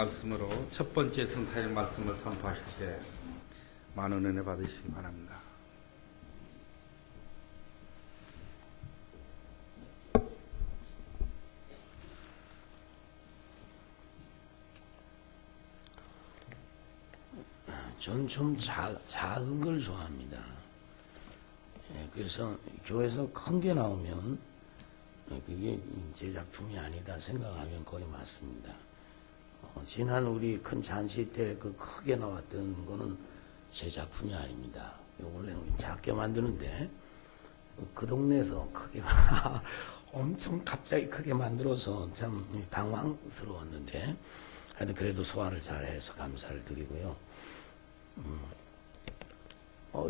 말씀으로 첫 번째 성탄의 말씀을 선포하실 때 많은 은혜 받으시기 바랍니다. 저는 좀 작은 걸 좋아합니다. 그래서 교회에서 큰 게 나오면 그게 제 작품이 아니다 생각하면 거의 맞습니다. 지난 우리 큰 잔치 때 그 크게 나왔던 거는 제 작품이 아닙니다. 원래 우리 작게 만드는데 그 동네에서 크게 엄청 갑자기 크게 만들어서 참 당황스러웠는데 하여튼 그래도 소화를 잘해서 감사를 드리고요.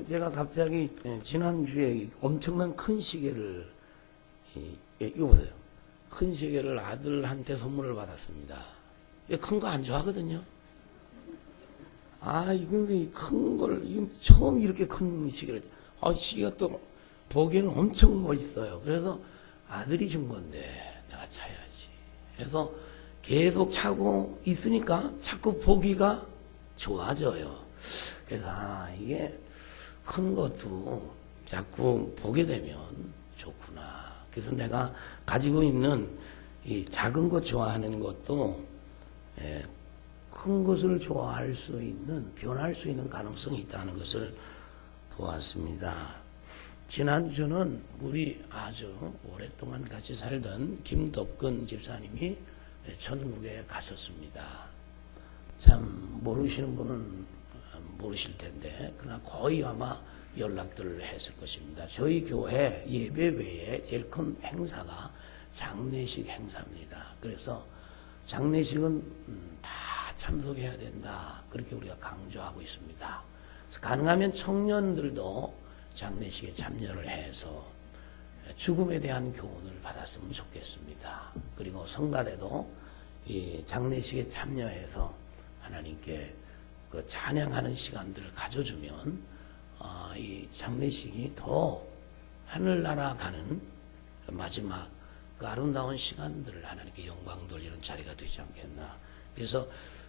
제가 갑자기 지난주에 엄청난 큰 시계를 이거 보세요. 큰 시계를 아들한테 선물을 받았습니다. 큰 거 안 좋아하거든요. 이건 큰 걸, 이건 처음 이렇게 큰 시계를, 시계가 또 보기에는 엄청 멋있어요. 그래서 아들이 준 건데 내가 차야지. 그래서 계속 차고 있으니까 자꾸 보기가 좋아져요. 그래서 이게 큰 것도 자꾸 보게 되면 좋구나. 그래서 내가 가지고 있는 이 작은 것 좋아하는 것도 큰 것을 좋아할 수 있는, 변할 수 있는 가능성이 있다는 것을 보았습니다. 지난주는 우리 아주 오랫동안 같이 살던 김덕근 집사님이 천국에 가셨습니다. 참 모르시는 분은 모르실 텐데 그러나 거의 아마 연락들을 했을 것입니다. 저희 교회 예배 외에 제일 큰 행사가 장례식 행사입니다. 그래서 장례식은 다 참석해야 된다. 그렇게 우리가 강조하고 있습니다. 그래서 가능하면 청년들도 장례식에 참여를 해서 죽음에 대한 교훈을 받았으면 좋겠습니다. 그리고 성가대도 이 장례식에 참여해서 하나님께 그 찬양하는 시간들을 가져주면 이 장례식이 더 하늘나라 가는 마지막 그 아름다운 시간들을 하나님께 영광 돌리는 자리가 되지 않겠나. 그래서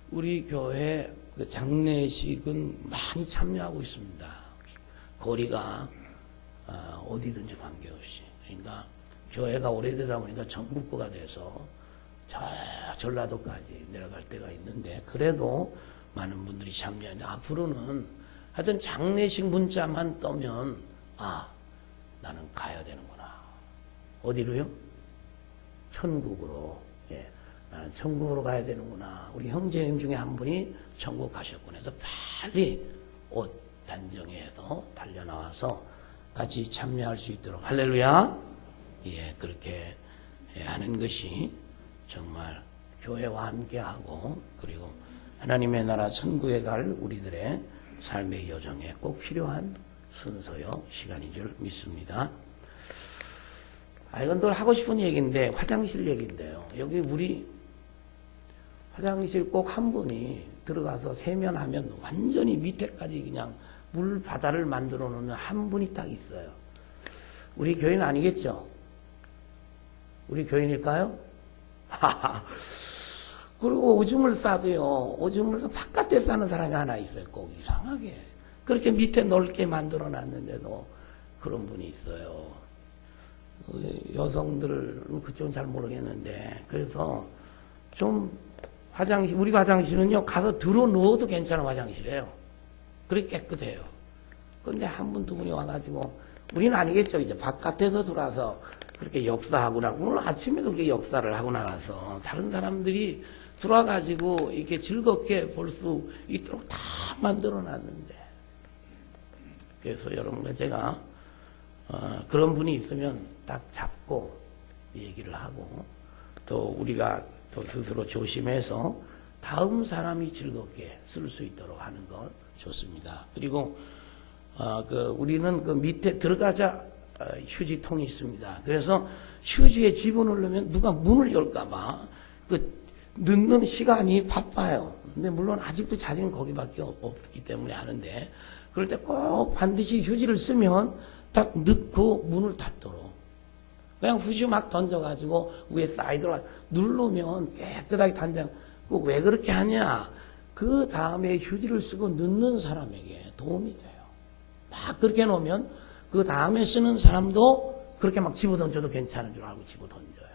우리 교회 그 장례식은 많이 참여하고 있습니다. 거리가 어디든지 관계없이. 그러니까 교회가 오래되다 보니까 전국구가 돼서 저 전라도까지 내려갈 때가 있는데 그래도 많은 분들이 참여하는데 앞으로는 하여튼 장례식 문자만 떠면 나는 가야 되는구나. 어디로요? 천국으로. 나는 천국으로 가야 되는구나. 우리 형제님 중에 한 분이 천국 가셨구나 해서 빨리 옷 단정해서 달려나와서 같이 참여할 수 있도록 할렐루야. 그렇게 하는 것이 정말 교회와 함께하고 그리고 하나님의 나라 천국에 갈 우리들의 삶의 여정에 꼭 필요한 순서요 시간인 줄 믿습니다. 이건 늘 하고 싶은 얘기인데 화장실 얘기인데요. 여기 우리 화장실 꼭 한 분이 들어가서 세면하면 완전히 밑에까지 그냥 물 바다를 만들어 놓는 한 분이 딱 있어요. 우리 교인 아니겠죠? 우리 교인일까요? 그리고 오줌을 싸도요. 오줌을 싸 바깥에 싸는 사람이 하나 있어요. 꼭 이상하게. 그렇게 밑에 넓게 만들어 놨는데도 그런 분이 있어요. 여성들은 그쪽은 잘 모르겠는데 그래서 좀 화장실, 우리 화장실은요 가서 들어 넣어도 괜찮은 화장실이에요. 그렇게 깨끗해요. 그런데 한 분 두 분이 와가지고 우리는 아니겠죠. 이제 바깥에서 들어와서 그렇게 역사하고 나고 오늘 아침에도 그렇게 역사를 하고 나가서 다른 사람들이 들어와가지고 이렇게 즐겁게 볼 수 있도록 다 만들어 놨는데 그래서 여러분과 제가 그런 분이 있으면 딱 잡고 얘기를 하고 또 우리가 또 스스로 조심해서 다음 사람이 즐겁게 쓸 수 있도록 하는 것 좋습니다. 그리고 우리는 그 밑에 들어가자 휴지통이 있습니다. 그래서 휴지에 집어넣으려면 누가 문을 열까봐 넣는 시간이 바빠요. 근데 물론 아직도 자리는 거기밖에 없기 때문에 하는데 그럴 때 꼭 반드시 휴지를 쓰면 딱 넣고 문을 닫도록 그냥 휴지 막 던져가지고 위에 사이드로 누르면 깨끗하게 단장 왜 그렇게 하냐? 그 다음에 휴지를 쓰고 넣는 사람에게 도움이 돼요. 막 그렇게 놓으면 그 다음에 쓰는 사람도 그렇게 막 집어던져도 괜찮은 줄 알고 집어던져요.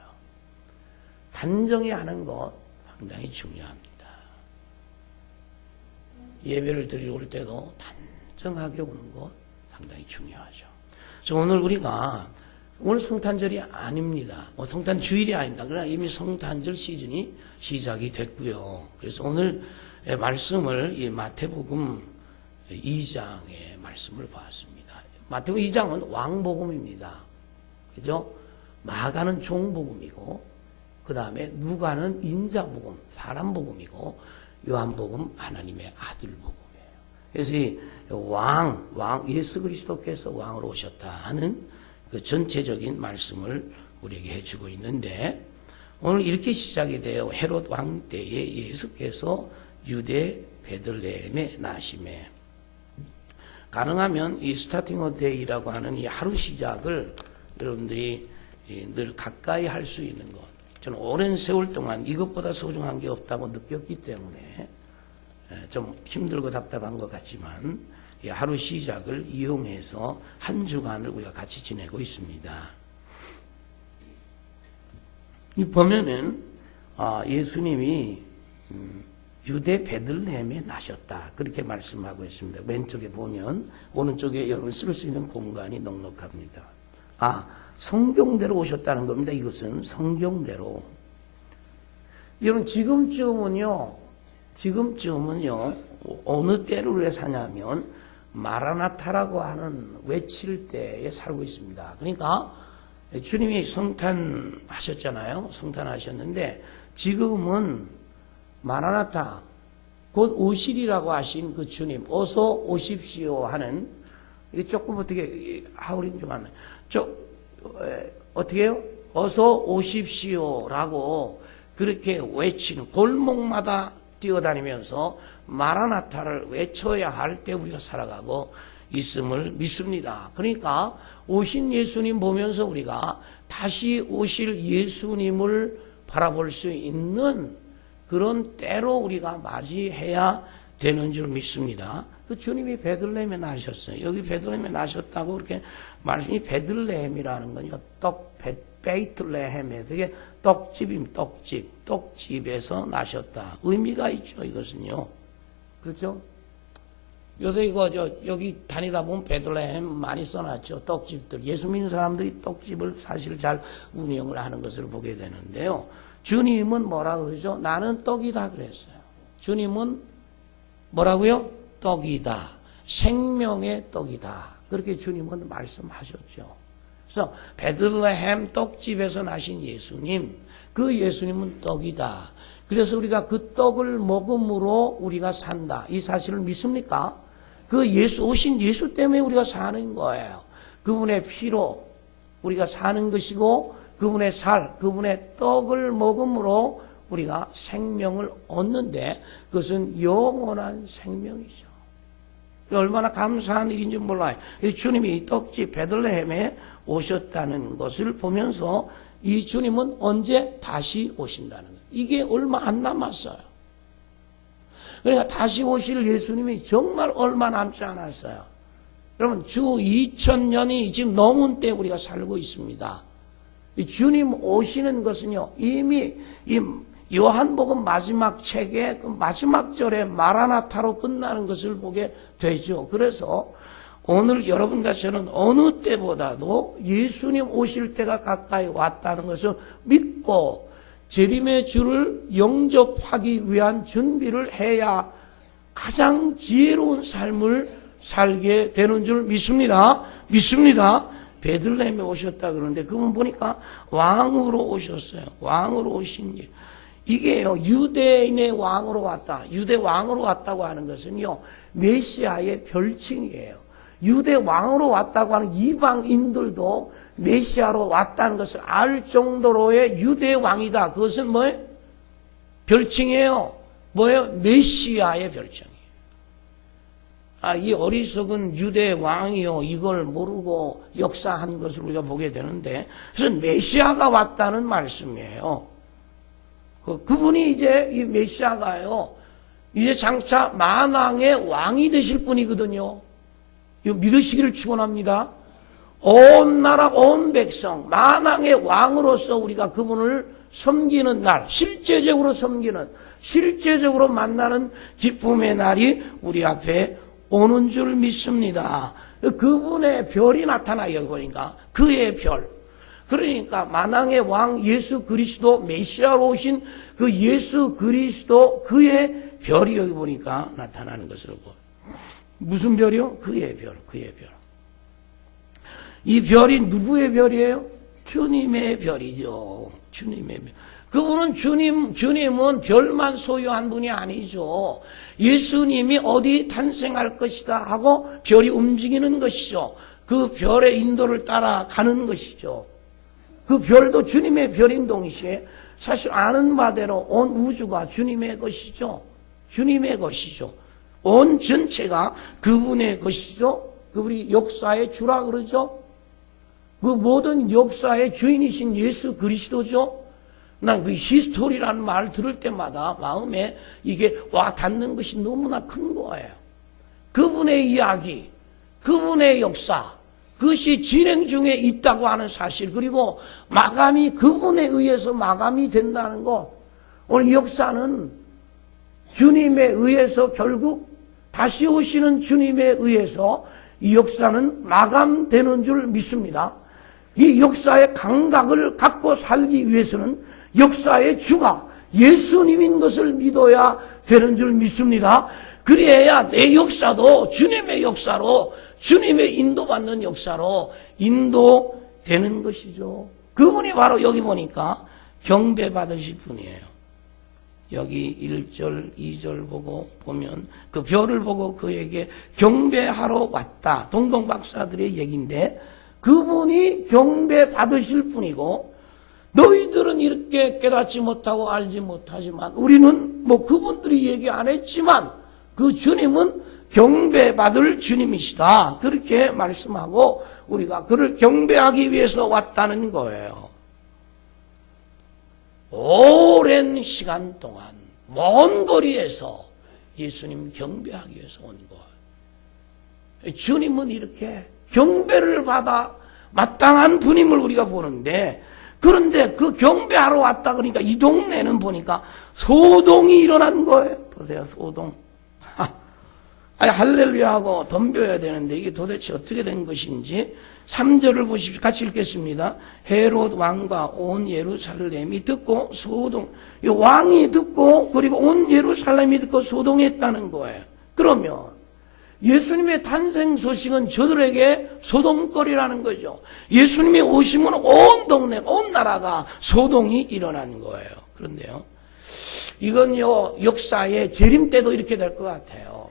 단정히 하는 것 상당히 중요합니다. 예배를 드리러 올 때도 단정하게 오는 것 상당히 중요하죠. 그래서 오늘 우리가 오늘 성탄절이 아닙니다. 성탄 주일이 아닙니다. 그러나 이미 성탄절 시즌이 시작이 됐고요. 그래서 오늘 말씀을 이 마태복음 2장의 말씀을 봤습니다. 마태복음 2장은 왕복음입니다. 그죠? 마가는 종복음이고, 그 다음에 누가는 인자복음, 사람복음이고, 요한복음 하나님의 아들복음이에요. 그래서 이 예수 그리스도께서 왕으로 오셨다 하는 그 전체적인 말씀을 우리에게 해주고 있는데, 오늘 이렇게 시작이 돼요. 헤롯 왕 때에 예수께서 유대 베들레헴에 나심에, 가능하면 이 스타팅 어 데이라고 하는 이 하루 시작을 여러분들이 늘 가까이 할 수 있는 것, 저는 오랜 세월 동안 이것보다 소중한 게 없다고 느꼈기 때문에 좀 힘들고 답답한 것 같지만 이 하루 시작을 이용해서 한 주간을 우리가 같이 지내고 있습니다. 이 보면은 예수님이 유대 베들레헴에 나셨다 그렇게 말씀하고 있습니다. 왼쪽에 보면 오른쪽에 여러분 쓸 수 있는 공간이 넉넉합니다. 성경대로 오셨다는 겁니다. 이것은 성경대로. 여러분 지금쯤은요 어느 때를 우리가 사냐면 마라나타라고 하는 외칠 때에 살고 있습니다. 그러니까 주님이 성탄하셨잖아요. 성탄하셨는데 지금은 마라나타 곧 오시리라고 하신 그 주님 어서 오십시오 하는, 이게 조금 어떻게 하울인 좀 하는 어떻게 해요? 어서 오십시오라고 그렇게 외치는, 골목마다 뛰어다니면서 마라나타를 외쳐야 할 때 우리가 살아가고 있음을 믿습니다. 그러니까 오신 예수님 보면서 우리가 다시 오실 예수님을 바라볼 수 있는 그런 때로 우리가 맞이해야 되는 줄 믿습니다. 그 주님이 베들레헴에 나셨어요. 여기 베들레헴에 나셨다고 그렇게 말씀이, 베들레헴이라는 건요, 베이틀레헴에서 이게 떡집입니다. 떡집에서 나셨다. 의미가 있죠, 이것은요. 그렇죠? 요새 여기 다니다 보면 베들레헴 많이 써놨죠. 떡집들. 예수 믿는 사람들이 떡집을 사실 잘 운영을 하는 것을 보게 되는데요. 주님은 뭐라 그러죠? 나는 떡이다 그랬어요. 주님은 뭐라고요? 떡이다. 생명의 떡이다. 그렇게 주님은 말씀하셨죠. 그래서 베들레헴 떡집에서 나신 예수님, 그 예수님은 떡이다. 그래서 우리가 그 떡을 먹음으로 우리가 산다. 이 사실을 믿습니까? 그 오신 예수 때문에 우리가 사는 거예요. 그분의 피로 우리가 사는 것이고, 그분의 그분의 떡을 먹음으로 우리가 생명을 얻는데, 그것은 영원한 생명이죠. 얼마나 감사한 일인지 몰라요. 주님이 떡집 베들레헴에 오셨다는 것을 보면서 이 주님은 언제 다시 오신다는 거예요. 이게 얼마 안 남았어요. 그러니까 다시 오실 예수님이 정말 얼마 남지 않았어요. 여러분, 주 2000년이 지금 넘은 때 우리가 살고 있습니다. 주님 오시는 것은요, 이미 이 요한복음 마지막 책의 그 마지막 절에 마라나타로 끝나는 것을 보게 되죠. 그래서 오늘 여러분과 저는 어느 때보다도 예수님 오실 때가 가까이 왔다는 것을 믿고 재림의 주를 영접하기 위한 준비를 해야 가장 지혜로운 삶을 살게 되는 줄 믿습니다. 베들레헴에 오셨다 그러는데 그분 보니까 왕으로 오셨어요. 왕으로 오신 게 이게요, 유대인의 왕으로 왔다. 유대 왕으로 왔다고 하는 것은요, 메시아의 별칭이에요. 유대 왕으로 왔다고 하는 이방인들도 메시아로 왔다는 것을 알 정도로의 유대 왕이다. 그것은 뭐예요? 별칭이에요. 뭐예요? 메시아의 별칭이에요. 이 어리석은 유대 왕이요, 이걸 모르고 역사한 것을 우리가 보게 되는데, 그래서 메시아가 왔다는 말씀이에요. 그분이 이제 이 메시아가요, 이제 장차 만왕의 왕이 되실 분이거든요. 이거 믿으시기를 축원합니다. 온 나라 온 백성 만왕의 왕으로서 우리가 그분을 섬기는 날, 실제적으로 섬기는, 실제적으로 만나는 기쁨의 날이 우리 앞에 오는 줄 믿습니다. 그분의 별이 나타나요. 여기 보니까 그의 별. 그러니까 만왕의 왕 예수 그리스도 메시아로 오신 그 예수 그리스도 그의 별이 여기 보니까 나타나는 것으로 보여요. 무슨 별이요? 그의 별, 그의 별. 이 별이 누구의 별이에요? 주님의 별이죠. 주님의 별. 그분은 주님은 별만 소유한 분이 아니죠. 예수님이 어디 탄생할 것이다 하고 별이 움직이는 것이죠. 그 별의 인도를 따라가는 것이죠. 그 별도 주님의 별인 동시에 사실 아는 바대로 온 우주가 주님의 것이죠. 주님의 것이죠. 온 전체가 그분의 것이죠. 그 우리 역사의 주라 그러죠. 그 모든 역사의 주인이신 예수 그리스도죠. 난 그 히스토리라는 말 들을 때마다 마음에 이게 와 닿는 것이 너무나 큰 거예요. 그분의 이야기, 그분의 역사, 그것이 진행 중에 있다고 하는 사실, 그리고 마감이 그분에 의해서 마감이 된다는 것. 오늘 역사는 주님에 의해서 결국 다시 오시는 주님에 의해서 이 역사는 마감되는 줄 믿습니다. 이 역사의 감각을 갖고 살기 위해서는 역사의 주가 예수님인 것을 믿어야 되는 줄 믿습니다. 그래야 내 역사도 주님의 역사로, 주님의 인도받는 역사로 인도되는 것이죠. 그분이 바로 여기 보니까 경배받으실 분이에요. 여기 1절, 2절 보면 그 별을 보고 그에게 경배하러 왔다. 동방박사들의 얘기인데 그분이 경배받으실 분이고 너희들은 이렇게 깨닫지 못하고 알지 못하지만 우리는 뭐 그분들이 얘기 안 했지만 그 주님은 경배받을 주님이시다. 그렇게 말씀하고 우리가 그를 경배하기 위해서 왔다는 거예요. 오랜 시간 동안 먼 거리에서 예수님 경배하기 위해서 온 거예요. 주님은 이렇게 경배를 받아 마땅한 분임을 우리가 보는데 그런데 그 경배하러 왔다 그러니까 이 동네는 보니까 소동이 일어난 거예요. 보세요, 소동. 아니, 할렐루야하고 덤벼야 되는데 이게 도대체 어떻게 된 것인지 3절을 보십시오. 같이 읽겠습니다. 헤롯 왕과 온 예루살렘이 듣고 소동, 이 왕이 듣고 그리고 온 예루살렘이 듣고 소동했다는 거예요. 그러면 예수님의 탄생 소식은 저들에게 소동거리라는 거죠. 예수님이 오시면 온 동네, 온 나라가 소동이 일어난 거예요. 그런데요, 이건요, 역사의 재림 때도 이렇게 될 것 같아요.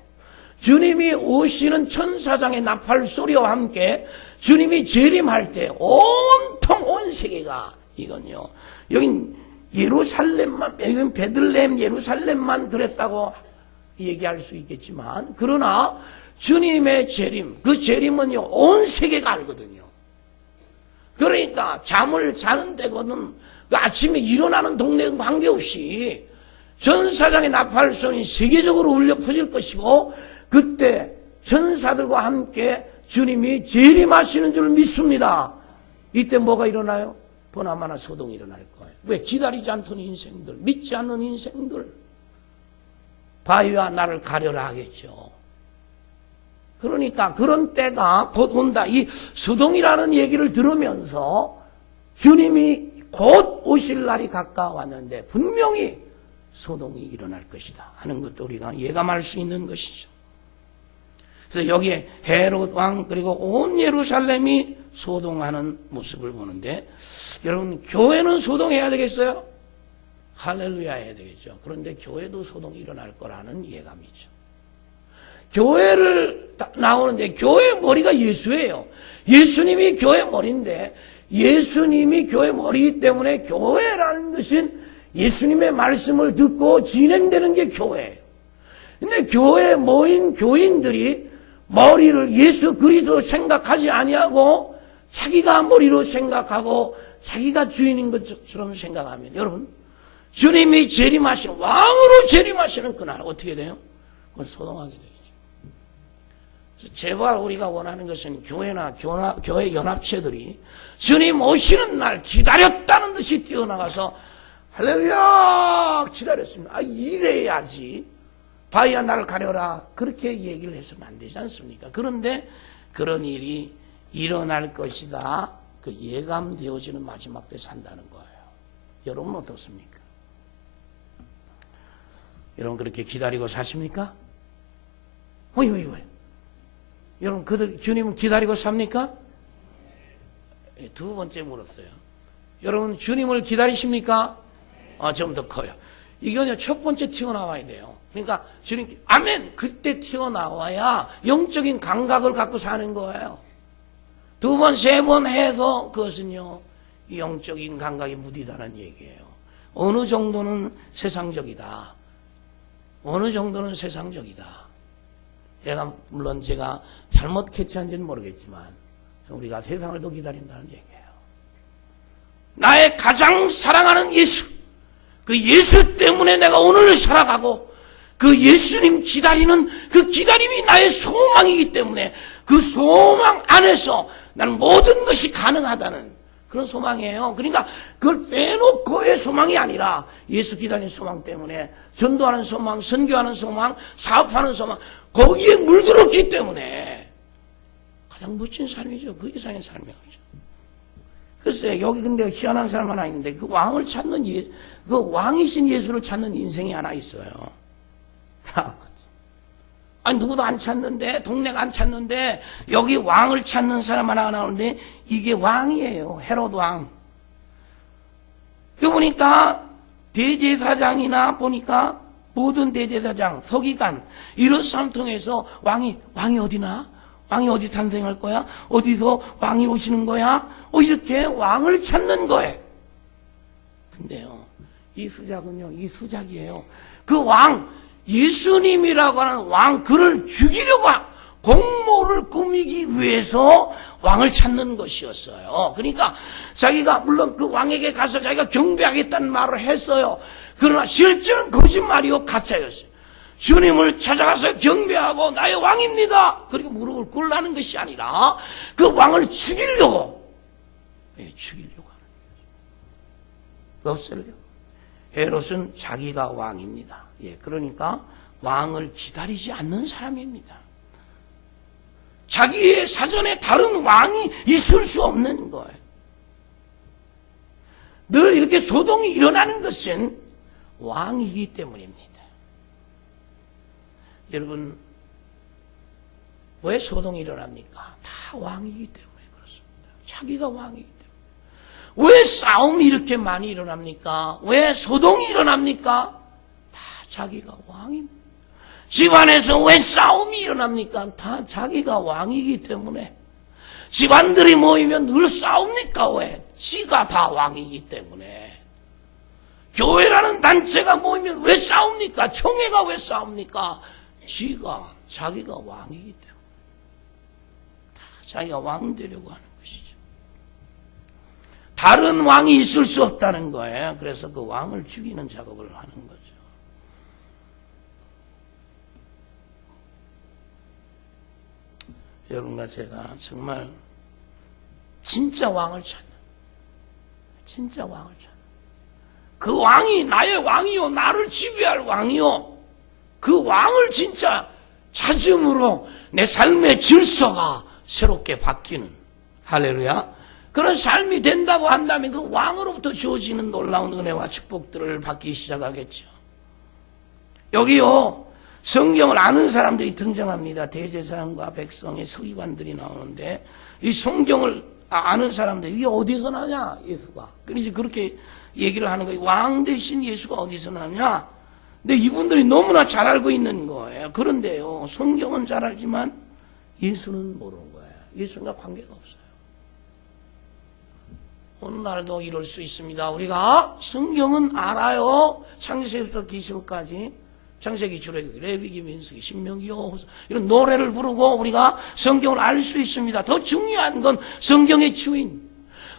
주님이 오시는 천사장의 나팔 소리와 함께 주님이 재림할 때 온통 온 세계가 이건요, 여긴 예루살렘만, 여긴 베들레헴 예루살렘만 그랬다고 얘기할 수 있겠지만 그러나 주님의 재림, 그 재림은요 온 세계가 알거든요. 그러니까 잠을 자는 데거든 그 아침에 일어나는 동네는 관계없이 전사장의 나팔 소리 세계적으로 울려 퍼질 것이고 그때 전사들과 함께 주님이 재림하시는 줄 믿습니다. 이때 뭐가 일어나요? 보나마나 소동이 일어날 거예요. 왜? 기다리지 않던 인생들, 믿지 않는 인생들 바위와 나를 가려라 하겠죠. 그러니까 그런 때가 곧 온다. 이 소동이라는 얘기를 들으면서 주님이 곧 오실 날이 가까웠는데 분명히 소동이 일어날 것이다 하는 것도 우리가 예감할 수 있는 것이죠. 그래서 여기에 헤롯 왕 그리고 온 예루살렘이 소동하는 모습을 보는데 여러분 교회는 소동해야 되겠어요? 할렐루야 해야 되겠죠. 그런데 교회도 소동이 일어날 거라는 예감이죠. 교회를 나오는데 교회 머리가 예수예요. 예수님이 교회 머리인데 예수님이 교회 머리이기 때문에 교회라는 것은 예수님의 말씀을 듣고 진행되는 게 교회예요. 근데 교회에 모인 교인들이 머리를 예수 그리스도 생각하지 아니하고 자기가 머리로 생각하고 자기가 주인인 것처럼 생각하면 여러분 주님이 재림하시는, 왕으로 재림하시는 그날 어떻게 돼요? 그걸 소동하게 되죠. 그래서 제발 우리가 원하는 것은 교회나 교회 연합체들이 주님 오시는 날 기다렸다는 듯이 뛰어나가서 할렐루야 기다렸습니다. 이래야지. 바위야 나를 가려라. 그렇게 얘기를 해서는 안 되지 않습니까? 그런데 그런 일이 일어날 것이다. 그 예감되어지는 마지막 때 산다는 거예요. 여러분 어떻습니까? 여러분 그렇게 기다리고 사십니까? 왜? 여러분 주님은 기다리고 삽니까? 두 번째 물었어요. 여러분 주님을 기다리십니까? 좀 더 커요. 이거는 첫 번째 튀어나와야 돼요. 그러니까 주님 아멘 그때 튀어나와야 영적인 감각을 갖고 사는 거예요. 두 번, 세 번 해서 그것은요 영적인 감각이 무디다는 얘기예요. 어느 정도는 세상적이다. 어느 정도는 세상적이다. 물론 제가 잘못 캐치한지는 모르겠지만 우리가 세상을 더 기다린다는 얘기예요. 나의 가장 사랑하는 예수, 그 예수 때문에 내가 오늘을 살아가고 그 예수님 기다리는 그 기다림이 나의 소망이기 때문에 그 소망 안에서 나는 모든 것이 가능하다는 그런 소망이에요. 그러니까 그걸 빼놓고의 소망이 아니라 예수 기다리는 소망 때문에 전도하는 소망, 선교하는 소망, 사업하는 소망 거기에 물들었기 때문에 가장 멋진 삶이죠. 그 이상의 삶이 없죠. 글쎄 여기 근데 희한한 사람 하나 있는데 그 왕을 찾는 그 왕이신 예수를 찾는 인생이 하나 있어요. 아니 누구도 안 찾는데 동네가 안 찾는데 여기 왕을 찾는 사람 하나 나오는데 이게 왕이에요. 헤롯 왕. 여기 보니까 대제사장이나 보니까 모든 대제사장, 서기관 이런 사람 통해서 왕이 어디나? 왕이 어디 탄생할 거야? 어디서 왕이 오시는 거야? 이렇게 왕을 찾는 거예요. 근데요 이 수작은요 이 수작이에요. 그 왕 예수님이라고 하는 왕 그를 죽이려고 공모를 꾸미기 위해서 왕을 찾는 것이었어요. 그러니까 자기가 물론 그 왕에게 가서 자기가 경배하겠다는 말을 했어요. 그러나 실제는 거짓말이요 가짜였어요. 주님을 찾아가서 경배하고 나의 왕입니다. 그리고 무릎을 꿇라는 것이 아니라 그 왕을 죽이려고 하는 거예요. 없애려고. 헤롯은 자기가 왕입니다. 그러니까 왕을 기다리지 않는 사람입니다. 자기의 사전에 다른 왕이 있을 수 없는 거예요. 늘 이렇게 소동이 일어나는 것은 왕이기 때문입니다. 여러분 왜 소동이 일어납니까? 다 왕이기 때문에 그렇습니다. 자기가 왕이기 때문에. 왜 싸움이 이렇게 많이 일어납니까? 왜 소동이 일어납니까? 다 자기가 왕입니다. 집안에서 왜 싸움이 일어납니까? 다 자기가 왕이기 때문에. 집안들이 모이면 늘 싸웁니까? 왜? 지가 다 왕이기 때문에. 교회라는 단체가 모이면 왜 싸웁니까? 총회가 왜 싸웁니까? 자기가 왕이기 때문에. 다 자기가 왕 되려고 하는 것이죠. 다른 왕이 있을 수 없다는 거예요. 그래서 그 왕을 죽이는 작업을 하는 거죠. 여러분과 제가 정말 진짜 왕을 찾는 그 왕이 나의 왕이요 나를 지배할 왕이요 그 왕을 진짜 찾음으로 내 삶의 질서가 새롭게 바뀌는 할렐루야 그런 삶이 된다고 한다면 그 왕으로부터 주어지는 놀라운 은혜와 축복들을 받기 시작하겠죠. 여기요 성경을 아는 사람들이 등장합니다. 대제사장과 백성의 서기관들이 나오는데 이 성경을 아는 사람들이 이게 어디서 나냐 예수가. 그래서 그렇게 얘기를 하는 거예요. 왕 대신 예수가 어디서 나냐. 근데 이분들이 너무나 잘 알고 있는 거예요. 그런데요 성경은 잘 알지만 예수는 모르는 거예요. 예수님과 관계가 없어요. 오늘날도 이럴 수 있습니다. 우리가 성경은 알아요. 창세기부터 기록까지 창세기, 출애굽기, 레위기, 민수기, 신명기, 여호수아 이런 노래를 부르고 우리가 성경을 알 수 있습니다. 더 중요한 건 성경의 주인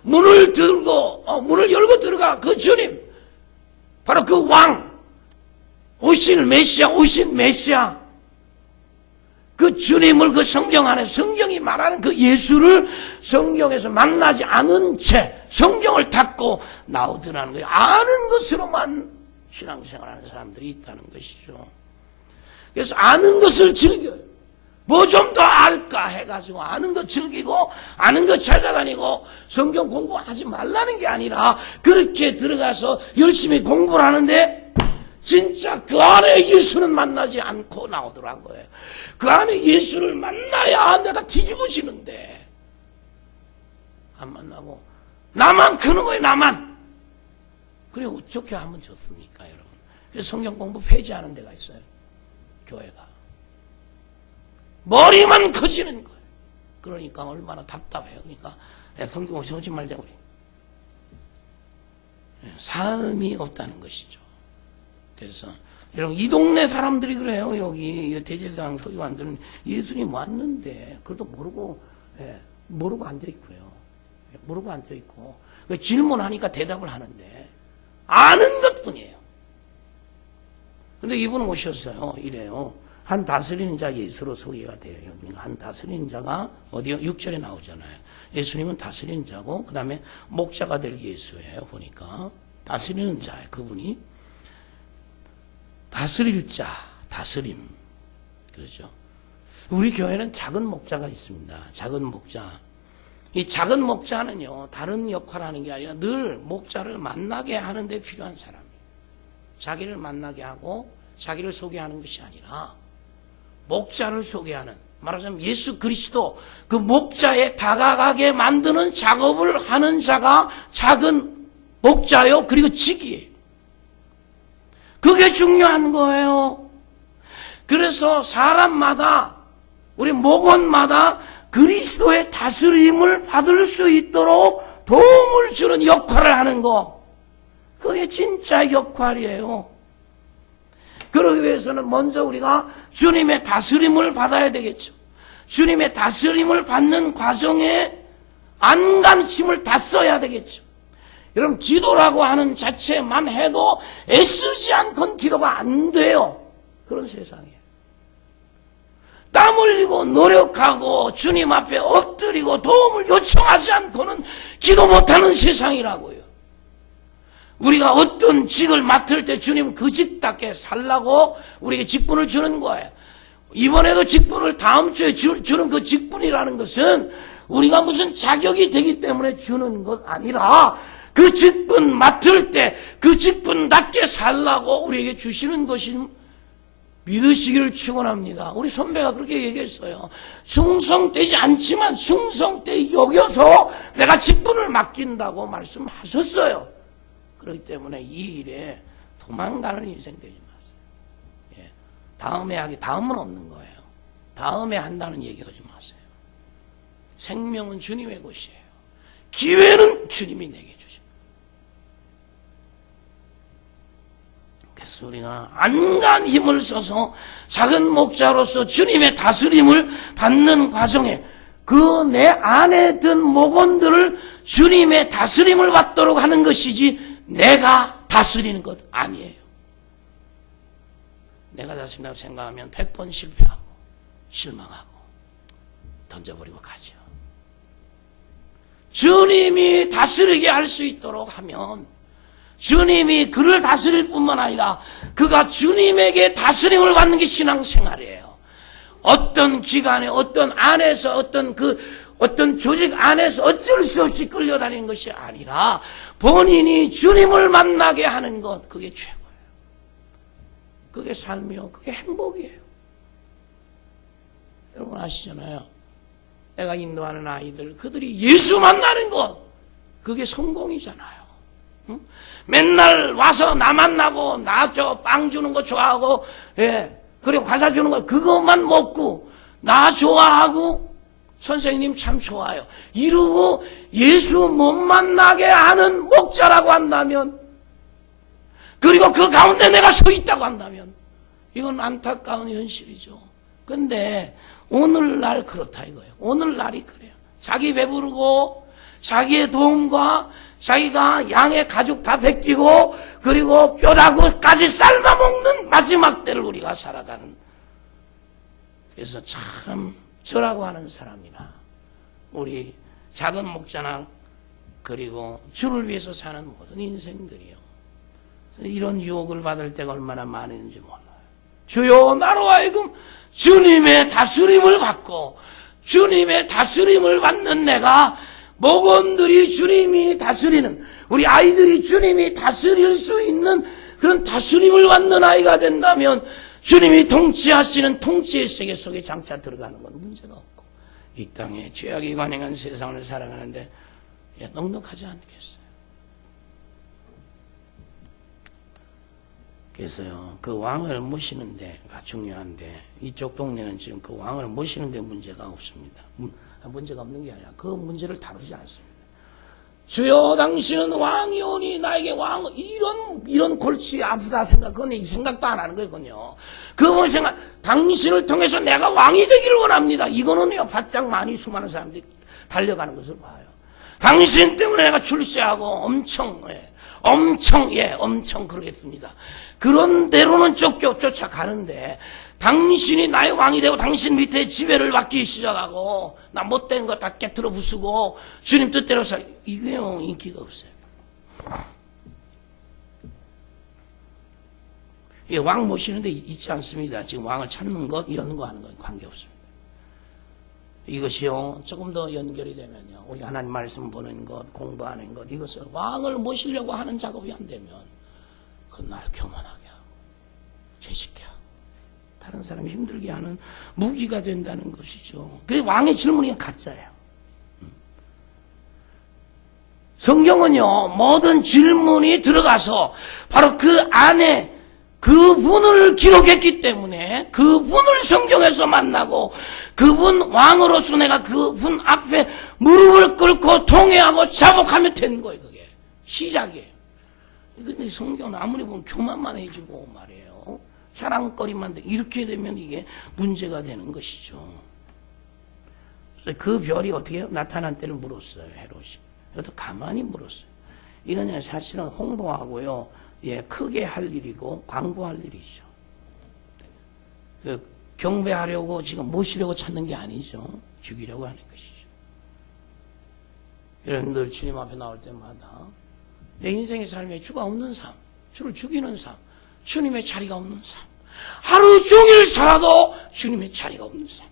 문을 열고 들어가 그 주님 바로 그 왕, 오신 메시아, 그 주님을 그 성경 안에 성경이 말하는 그 예수를 성경에서 만나지 않은 채 성경을 닫고 나오더라는 거예요. 아는 것으로만 신앙생활하는 사람들이 있다는 것이죠. 그래서 아는 것을 즐겨요. 뭐 좀 더 알까 해가지고 아는 것 즐기고 아는 것 찾아다니고 성경 공부하지 말라는 게 아니라 그렇게 들어가서 열심히 공부를 하는데 진짜 그 안에 예수는 만나지 않고 나오더란 거예요. 그 안에 예수를 만나야 내가 뒤집어지는데 안 만나고 나만 크는 거예요. 나만. 그래 어떻게 하면 좋습니까 여러분. 그래서 성경 공부 폐지하는 데가 있어요. 교회가. 머리만 커지는 거예요. 그러니까 얼마나 답답해요. 그러니까 성경 오지 말자 우리. 삶이 없다는 것이죠. 그래서 여러분 이 동네 사람들이 그래요. 여기 대제사장 서기관들은 예수님 왔는데 그것도 모르고 앉아있고요. 모르고 앉아있고 질문하니까 대답을 하는데 아는 것뿐이에요. 근데 이분은 오셨어요. 이래요. 한 다스리는 자 예수로 소개가 돼요. 한 다스리는 자가 어디요? 6절에 나오잖아요. 예수님은 다스리는 자고 그 다음에 목자가 될 예수예요. 보니까 다스리는 자예요. 그분이 다스릴 자, 다스림. 그렇죠. 우리 교회는 작은 목자가 있습니다. 작은 목자. 이 작은 목자는요, 다른 역할을 하는 게 아니라 늘 목자를 만나게 하는 데 필요한 사람이에요. 자기를 만나게 하고 자기를 소개하는 것이 아니라 목자를 소개하는, 말하자면 예수 그리스도 그 목자에 다가가게 만드는 작업을 하는 자가 작은 목자요. 그리고 직이에요. 그게 중요한 거예요. 그래서 사람마다 우리 목원마다 그리스도의 다스림을 받을 수 있도록 도움을 주는 역할을 하는 거. 그게 진짜 역할이에요. 그러기 위해서는 먼저 우리가 주님의 다스림을 받아야 되겠죠. 주님의 다스림을 받는 과정에 안간힘을 다 써야 되겠죠. 여러분 기도라고 하는 자체만 해도 애쓰지 않고는 기도가 안 돼요. 그런 세상이에요. 땀 흘리고 노력하고 주님 앞에 엎드리고 도움을 요청하지 않고는 기도 못하는 세상이라고요. 우리가 어떤 직을 맡을 때 주님 그 직답게 살라고 우리에게 직분을 주는 거예요. 이번에도 직분을 다음 주에 주는 그 직분이라는 것은 우리가 무슨 자격이 되기 때문에 주는 것 아니라 그 직분 맡을 때 그 직분답게 살라고 우리에게 주시는 것이 믿으시기를 축원합니다. 우리 선배가 그렇게 얘기했어요. 충성되지 않지만 충성되이 여겨서 내가 직분을 맡긴다고 말씀하셨어요. 그렇기 때문에 이 일에 도망가는 인생 되지 마세요. 예. 다음은 없는 거예요. 다음에 한다는 얘기 하지 마세요. 생명은 주님의 것이에요. 기회는 주님이 내게 주십니다. 그래서 우리가 안간 힘을 써서 작은 목자로서 주님의 다스림을 받는 과정에 그 내 안에 든 목원들을 주님의 다스림을 받도록 하는 것이지 내가 다스리는 것 아니에요. 내가 다스린다고 생각하면 100번 실패하고 실망하고 던져버리고 가죠. 주님이 다스리게 할 수 있도록 하면 주님이 그를 다스릴 뿐만 아니라 그가 주님에게 다스림을 받는 게 신앙생활이에요. 어떤 기관에 어떤 안에서 어떤 조직 안에서 어쩔 수 없이 끌려다니는 것이 아니라 본인이 주님을 만나게 하는 것, 그게 최고예요. 그게 삶이요. 그게 행복이에요. 여러분 아시잖아요. 내가 인도하는 아이들, 그들이 예수 만나는 것, 그게 성공이잖아요. 응? 맨날 와서 나 만나고 나 저 빵 주는 거 좋아하고, 예, 그리고 과자 주는 거 그것만 먹고 나 좋아하고 선생님 참 좋아요. 이러고 예수 못 만나게 하는 목자라고 한다면, 그리고 그 가운데 내가 서 있다고 한다면 이건 안타까운 현실이죠. 근데 오늘날 그렇다 이거예요. 오늘날이 그래요. 자기 배부르고 자기의 도움과 자기가 양의 가죽 다 벗기고 그리고 뼈다구까지 삶아먹는 마지막 때를 우리가 살아가는. 그래서 참 저라고 하는 사람이나 우리 작은 목자나 그리고 주를 위해서 사는 모든 인생들이요, 이런 유혹을 받을 때가 얼마나 많은지 몰라요. 주여, 나로 하여금 주님의 다스림을 받고 주님의 다스림을 받는 내가, 목원들이 주님이 다스리는, 우리 아이들이 주님이 다스릴 수 있는 그런 다스림을 받는 아이가 된다면 주님이 통치하시는 통치의 세계 속에 장차 들어가는 건 문제가 없고, 이 땅에 죄악이 관행한 세상을 살아가는데 넉넉하지 않겠어요. 그래서요, 그 왕을 모시는 데가 중요한데, 이쪽 동네는 지금 그 왕을 모시는 데 문제가 없습니다. 문제가 없는 게 아니라 그 문제를 다루지 않습니다. 주여, 당신은 왕이오니 나에게 왕, 이런 골치 아프다 생각, 그건 생각도 안 하는 거거든요. 그건 생각, 당신을 통해서 내가 왕이 되기를 원합니다. 이거는요, 바짝 많이 수많은 사람들이 달려가는 것을 봐요. 당신 때문에 내가 출세하고 엄청 그러겠습니다. 그런 대로는 쫓아가는데, 당신이 나의 왕이 되고 당신 밑에 지배를 받기 시작하고 나 못된 거 다 깨트려 부수고 주님 뜻대로 이게요, 인기가 없어요. 예, 왕 모시는데 있지 않습니다. 지금 왕을 찾는 것, 이런 거 하는 건 관계없습니다. 이것이요, 조금 더 연결이 되면요, 우리 하나님 말씀 보는 것, 공부하는 것, 이것을 왕을 모시려고 하는 작업이 안 되면 그건 나를 교만하게 하고 죄짓게 하고 다른 사람이 힘들게 하는 무기가 된다는 것이죠. 그래서 왕의 질문이 가짜예요. 성경은요, 모든 질문이 들어가서 바로 그 안에 그분을 기록했기 때문에 그분을 성경에서 만나고 그분 왕으로서 내가 그분 앞에 무릎을 꿇고 통회하고 자복하면 된 거예요. 그게 시작이에요. 근데 성경은 아무리 보면 교만만 해주고 말이에요, 자랑거리만 돼. 이렇게 되면 이게 문제가 되는 것이죠. 그래서 그 별이 어떻게 해요? 나타난 때를 물었어요, 헤롯이. 이것도 가만히 물었어요. 이건 사실은 홍보하고요, 예, 크게 할 일이고 광고할 일이죠. 경배하려고 지금 모시려고 찾는 게 아니죠. 죽이려고 하는 것이죠. 여러분들 주님 앞에 나올 때마다 내 인생의 삶에 주가 없는 삶, 주를 죽이는 삶, 주님의 자리가 없는 삶, 하루 종일 살아도 주님의 자리가 없는 삶.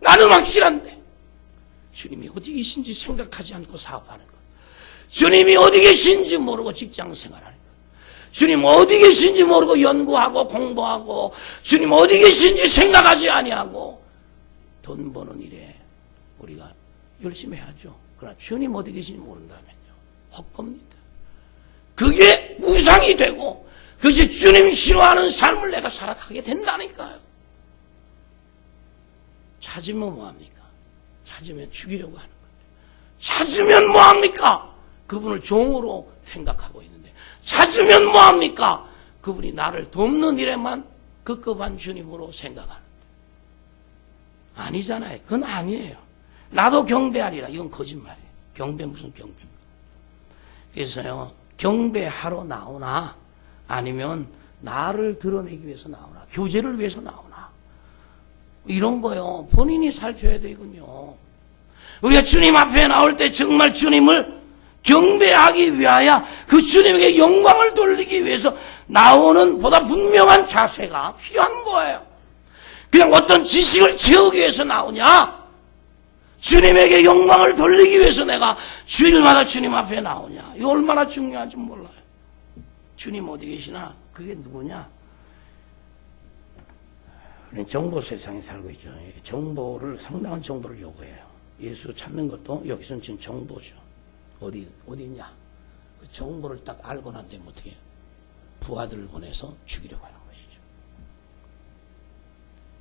나는 확실한데 주님이 어디 계신지 생각하지 않고 사업하는 것, 주님이 어디 계신지 모르고 직장 생활하는 것, 주님 어디 계신지 모르고 연구하고 공부하고 주님 어디 계신지 생각하지 아니하고 돈 버는 일에 우리가 열심히 해야죠. 그러나 주님 어디 계신지 모른다면요, 헛겁니다. 그게 우상이 되고 그것이 주님 싫어하는 삶을 내가 살아가게 된다니까요. 찾으면 뭐합니까? 찾으면 죽이려고 하는 거죠. 찾으면 뭐합니까? 그분을 종으로 생각하고 있는데, 찾으면 뭐합니까? 그분이 나를 돕는 일에만 급급한 주님으로 생각하는 거예요. 아니잖아요. 그건 아니에요. 나도 경배하리라. 이건 거짓말이에요. 경배 무슨 경배입니까? 그래서요, 경배하러 나오나 아니면 나를 드러내기 위해서 나오나 교제를 위해서 나오나 이런 거요, 본인이 살펴야 되군요. 우리가 주님 앞에 나올 때 정말 주님을 경배하기 위하여 그 주님에게 영광을 돌리기 위해서 나오는 보다 분명한 자세가 필요한 거예요. 그냥 어떤 지식을 채우기 위해서 나오냐, 주님에게 영광을 돌리기 위해서 내가 주일마다 주님 앞에 나오냐, 이거 얼마나 중요한지 몰라요. 주님 어디 계시나? 그게 누구냐? 우리는 정보 세상에 살고 있죠. 정보를, 상당한 정보를 요구해요. 예수 찾는 것도 여기서는 지금 정보죠. 어디 있냐? 그 정보를 딱 알고 난 다음에 어떻게 해요? 부하들을 보내서 죽이려고 하는 것이죠.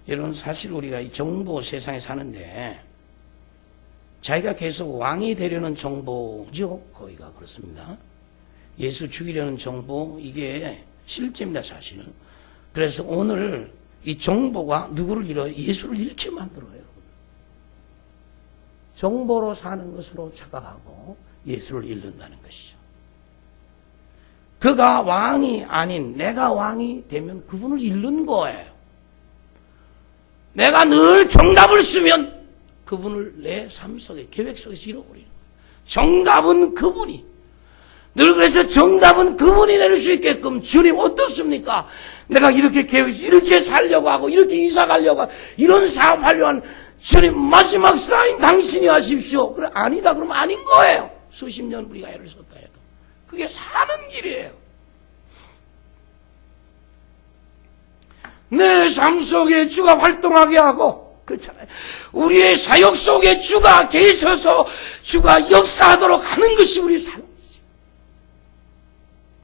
여러분, 사실 우리가 이 정보 세상에 사는데 자기가 계속 왕이 되려는 정보죠. 거기가 그렇습니다. 예수 죽이려는 정보, 이게 실제입니다, 사실은. 그래서 오늘 이 정보가 누구를 잃어요? 예수를 잃게 만들어요. 정보로 사는 것으로 착각하고 예수를 잃는다는 것이죠. 그가 왕이 아닌 내가 왕이 되면 그분을 잃는 거예요. 내가 늘 정답을 쓰면 그분을 내 삶 속에, 계획 속에서 잃어버리는 거예요. 정답은 그분이. 늘 그래서 정답은 그분이 내릴 수 있게끔 주님 어떻습니까? 내가 이렇게 계획해서 이렇게 살려고 하고 이렇게 이사 가려고 하고 이런 사업하려고 하는 주님 마지막 사인 당신이 하십시오. 그래 아니다 그러면 아닌 거예요. 수십 년 우리가 애를 썼다 해도. 그게 사는 길이에요. 내 삶 속에 주가 활동하게 하고 그렇잖아요. 우리의 사역 속에 주가 계셔서 주가 역사하도록 하는 것이 우리의 삶이지.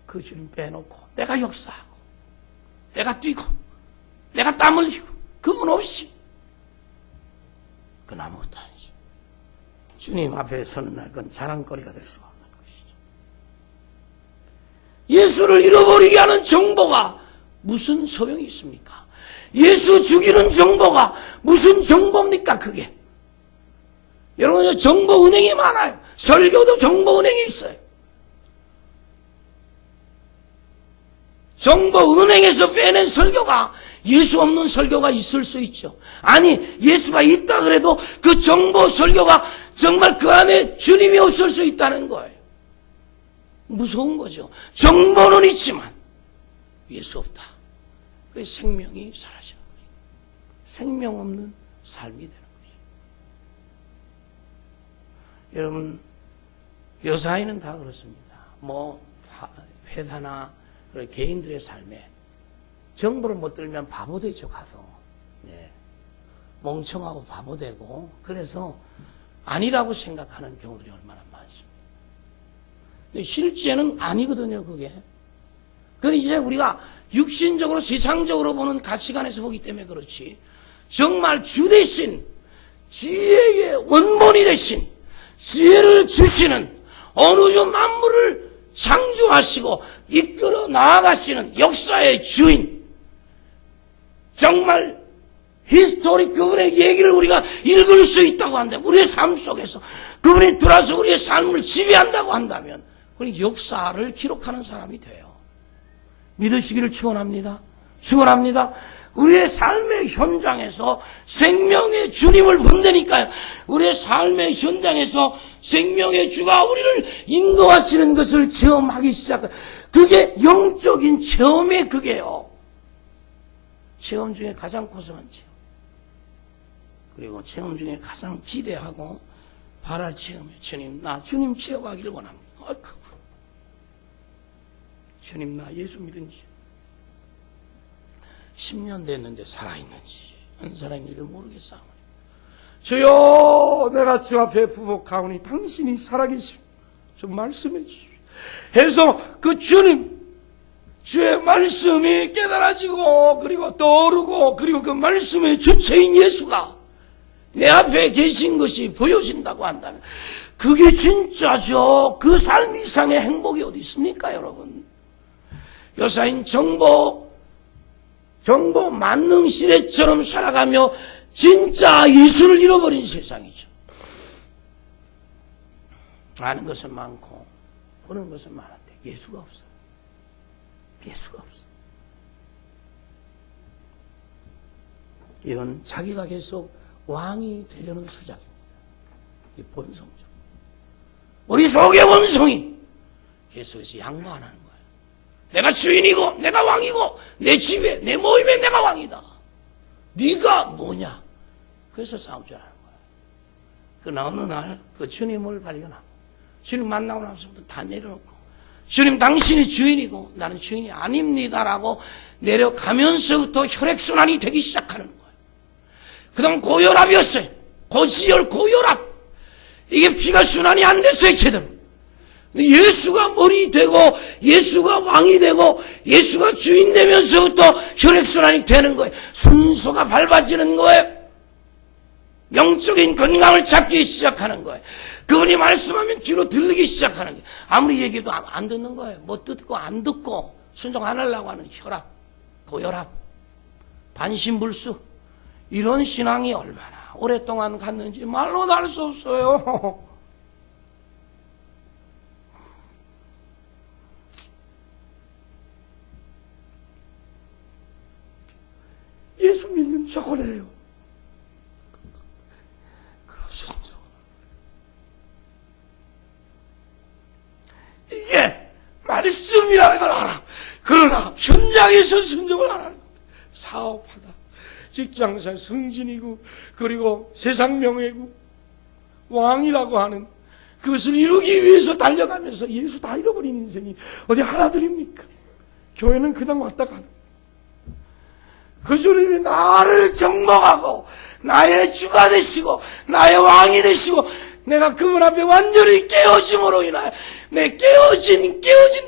그 주님 빼놓고 내가 역사하고 내가 뛰고 내가 땀 흘리고 그분 없이 그건 아무것도 아니죠. 주님 앞에 서는 날 그건 자랑거리가 될 수가 없는 것이죠. 예수를 잃어버리게 하는 정보가 무슨 소용이 있습니까? 예수 죽이는 정보가 무슨 정보입니까 그게? 여러분 정보 은행이 많아요. 설교도 정보 은행이 있어요. 정보 은행에서 빼낸 설교가 예수 없는 설교가 있을 수 있죠. 아니 예수가 있다 그래도 그 정보 설교가 정말 그 안에 주님이 없을 수 있다는 거예요. 무서운 거죠. 정보는 있지만 예수 없다. 그 생명이 사라지는 거죠. 생명 없는 삶이 되는 거죠. 여러분 여사이는 다 그렇습니다. 뭐 회사나 개인들의 삶에 정보를 못 들면 바보 되죠. 가서 멍청하고 바보 되고 그래서 아니라고 생각하는 경우들이 얼마나 많습니다. 근데 실제는 아니거든요. 그게. 그건 이제 우리가 육신적으로 세상적으로 보는 가치관에서 보기 때문에 그렇지 정말 주 대신 지혜의 원본이 되신 지혜를 주시는 어느 주 만물을 창조하시고 이끌어 나아가시는 역사의 주인 정말 히스토리 그분의 얘기를 우리가 읽을 수 있다고 한다면 우리의 삶 속에서 그분이 들어와서 우리의 삶을 지배한다고 한다면 우리 역사를 기록하는 사람이 돼요. 믿으시기를 축원합니다. 축원합니다. 우리의 삶의 현장에서 생명의 주님을 본다니까요. 우리의 삶의 현장에서 생명의 주가 우리를 인도하시는 것을 체험하기 시작해요. 그게 영적인 체험의 그게요. 체험 중에 가장 고상한 체험. 그리고 체험 중에 가장 기대하고 바랄 체험이에요. 주님, 나 주님 체험하기를 원합니다. 주님, 나 예수 믿은 지 10년 됐는데 살아있는지 안 살아있는지를 모르겠사오니 주여 내가 주 앞에 부복하오니 당신이 살아계시오 좀 말씀해 주시오 해서 그 주님 주의 말씀이 깨달아지고 그리고 떠오르고 그리고 그 말씀의 주체인 예수가 내 앞에 계신 것이 보여진다고 한다면 그게 진짜죠. 그 삶 이상의 행복이 어디 있습니까 여러분? 여사인 정보 만능 시대처럼 살아가며 진짜 예수를 잃어버린 세상이죠. 아는 것은 많고 보는 것은 많은데 예수가 없어요. 예수가 없어요. 이건 자기가 계속 왕이 되려는 수작입니다. 이 본성적. 우리 속의 본성이 계속해서 양보 안 하는 거예요. 내가 주인이고 내가 왕이고 내 집에 내 모임에 내가 왕이다. 네가 뭐냐? 그래서 싸우지 않는 거예요. 그러나 어느 날 그 주님을 발견하고 주님 만나고 나서부터 다 내려놓고 주님 당신이 주인이고 나는 주인이 아닙니다라고 내려가면서부터 혈액순환이 되기 시작하는 거예요. 그 다음 고혈압이었어요. 고지혈 고혈압. 이게 피가 순환이 안 됐어요 제대로. 예수가 머리 되고 예수가 왕이 되고 예수가 주인 되면서부터 혈액순환이 되는 거예요. 순서가 밟아지는 거예요. 영적인 건강을 찾기 시작하는 거예요. 그분이 말씀하면 뒤로 들리기 시작하는 거예요. 아무리 얘기해도 안 듣는 거예요. 못 듣고 안 듣고 순종 안 하려고 하는 혈압, 고혈압, 반신불수 이런 신앙이 얼마나 오랫동안 갔는지 말로 다 알 수 없어요. 예수 믿는 저거래요. 그러셨죠. 이게 말씀이라는 걸 알아. 그러나 현장에서 순종을 안 하는 거예요. 사업하다, 직장에서 승진이고, 그리고 세상 명예고, 왕이라고 하는 그것을 이루기 위해서 달려가면서 예수 다 잃어버린 인생이 어디 하나둘입니까? 교회는 그냥 왔다 가는. 그 주님이 나를 정복하고 나의 주가 되시고 나의 왕이 되시고 내가 그분 앞에 완전히 깨어짐으로 인하여 내 깨어진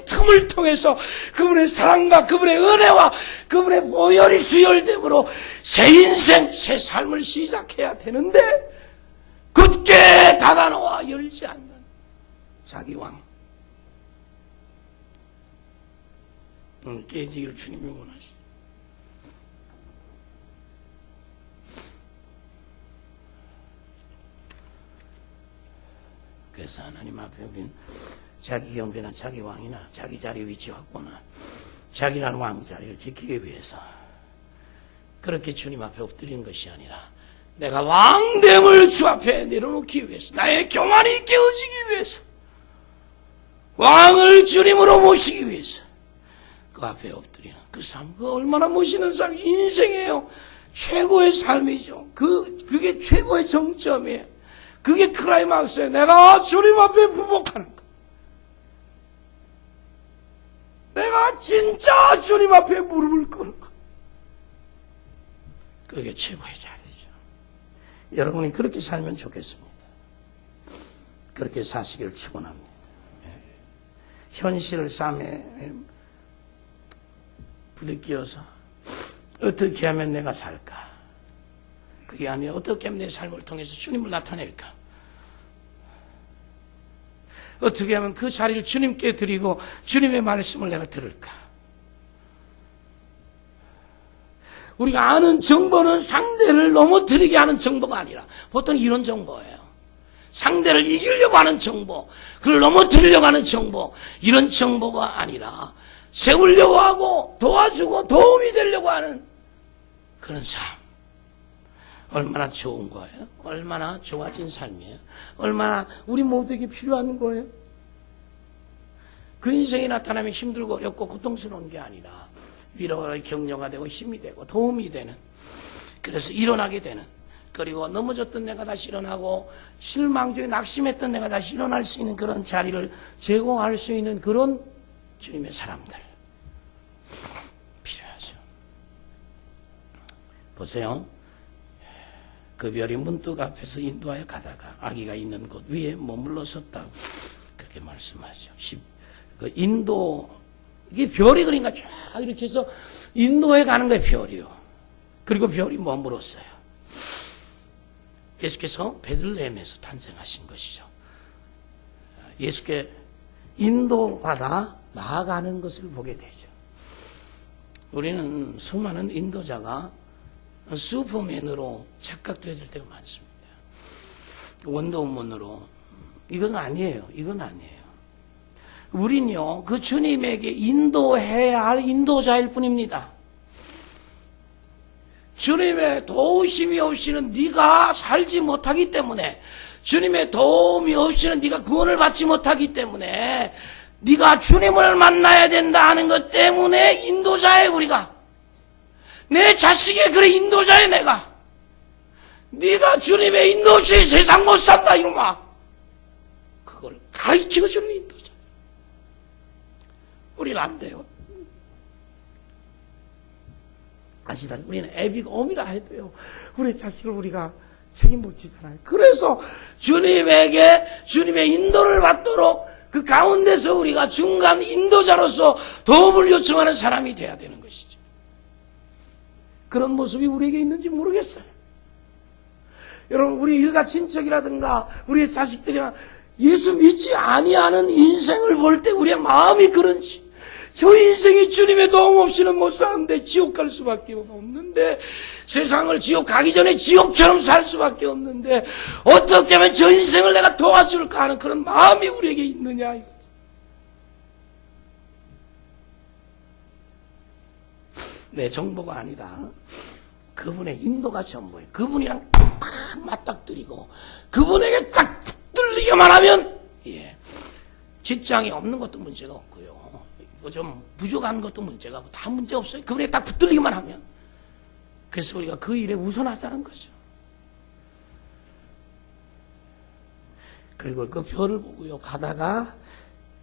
틈을 통해서 그분의 사랑과 그분의 은혜와 그분의 보혈이 수혈됨으로 새 인생, 새 삶을 시작해야 되는데 굳게 닫아놓아 열지 않는 자기 왕. 깨지기를 주님이 원하시. 그래서 하나님 앞에 우리는 자기 경배나 자기 왕이나 자기 자리 위치 확보나 자기라는 왕 자리를 지키기 위해서 그렇게 주님 앞에 엎드리는 것이 아니라 내가 왕됨을 주 앞에 내려놓기 위해서 나의 교만이 깨어지기 위해서 왕을 주님으로 모시기 위해서 그 앞에 엎드리는 그 삶, 그 얼마나 멋있는 삶, 인생이에요. 최고의 삶이죠. 그게 최고의 정점이에요. 그게 클라이막스예요. 내가 주님 앞에 부복하는 것. 내가 진짜 주님 앞에 무릎을 꿇는 것. 그게 최고의 자리죠. 여러분이 그렇게 살면 좋겠습니다. 그렇게 사시기를 축원합니다. 현실을 쌈에 부딪혀서 어떻게 하면 내가 살까? 그게 아니라 어떻게 하면 내 삶을 통해서 주님을 나타낼까? 어떻게 하면 그 자리를 주님께 드리고 주님의 말씀을 내가 들을까? 우리가 아는 정보는 상대를 넘어뜨리게 하는 정보가 아니라 보통 이런 정보예요. 상대를 이기려고 하는 정보, 그를 넘어뜨리려고 하는 정보, 이런 정보가 아니라 세우려고 하고 도와주고 도움이 되려고 하는 그런 삶. 얼마나 좋은 거예요? 얼마나 좋아진 삶이에요? 얼마나 우리 모두에게 필요한 거예요? 그 인생이 나타나면 힘들고 어렵고 고통스러운 게 아니라 위로가 격려가 되고 힘이 되고 도움이 되는, 그래서 일어나게 되는, 그리고 넘어졌던 내가 다시 일어나고 실망 중에 낙심했던 내가 다시 일어날 수 있는 그런 자리를 제공할 수 있는 그런 주님의 사람들 필요하죠. 보세요. 그 별이 문득 앞에서 인도하여 가다가 아기가 있는 곳 위에 머물러 섰다고 그렇게 말씀하죠. 그 인도, 이게 별이 그러니까 쫙 이렇게 해서 인도에 가는 거예요, 별이요. 그리고 별이 머물었어요. 예수께서 베들레헴에서 탄생하신 것이죠. 예수께 인도받아 나아가는 것을 보게 되죠. 우리는 수많은 인도자가 슈퍼맨으로 착각되어질 때가 많습니다. 원더우먼으로. 이건 아니에요. 이건 아니에요. 우린요, 그 주님에게 인도해야 할 인도자일 뿐입니다. 주님의 도우심이 없이는 네가 살지 못하기 때문에, 주님의 도움이 없이는 네가 구원을 받지 못하기 때문에, 네가 주님을 만나야 된다 하는 것 때문에 인도자에 우리가, 내 자식의 그래 인도자에 내가, 네가 주님의 인도 없이 세상 못 산다 이놈아, 그걸 가르쳐주는 인도자. 우리는 안 돼요. 아시다니 우리는 애비가 엄이라 해도요, 우리 자식을 우리가 책임 못 지잖아요. 그래서 주님에게 주님의 인도를 받도록 그 가운데서 우리가 중간 인도자로서 도움을 요청하는 사람이 돼야 되는 것이죠. 그런 모습이 우리에게 있는지 모르겠어요. 여러분, 우리 일가 친척이라든가 우리의 자식들이나 예수 믿지 아니하는 인생을 볼 때 우리의 마음이 그런지, 저 인생이 주님의 도움 없이는 못 사는데 지옥 갈 수밖에 없는데, 세상을 지옥 가기 전에 지옥처럼 살 수밖에 없는데 어떻게 하면 저 인생을 내가 도와줄까 하는 그런 마음이 우리에게 있느냐. 내 정보가 아니라 그 그분의 인도가 전부예요. 그분이랑 딱 맞닥뜨리고 그분에게 딱 붙들리기만 하면 직장이 없는 것도 문제가 없고요. 뭐 좀 부족한 것도 문제가 없고 다 문제 없어요. 그분에게 딱 붙들리기만 하면. 그래서 우리가 그 일에 우선하자는 거죠. 그리고 그 별을 보고요. 가다가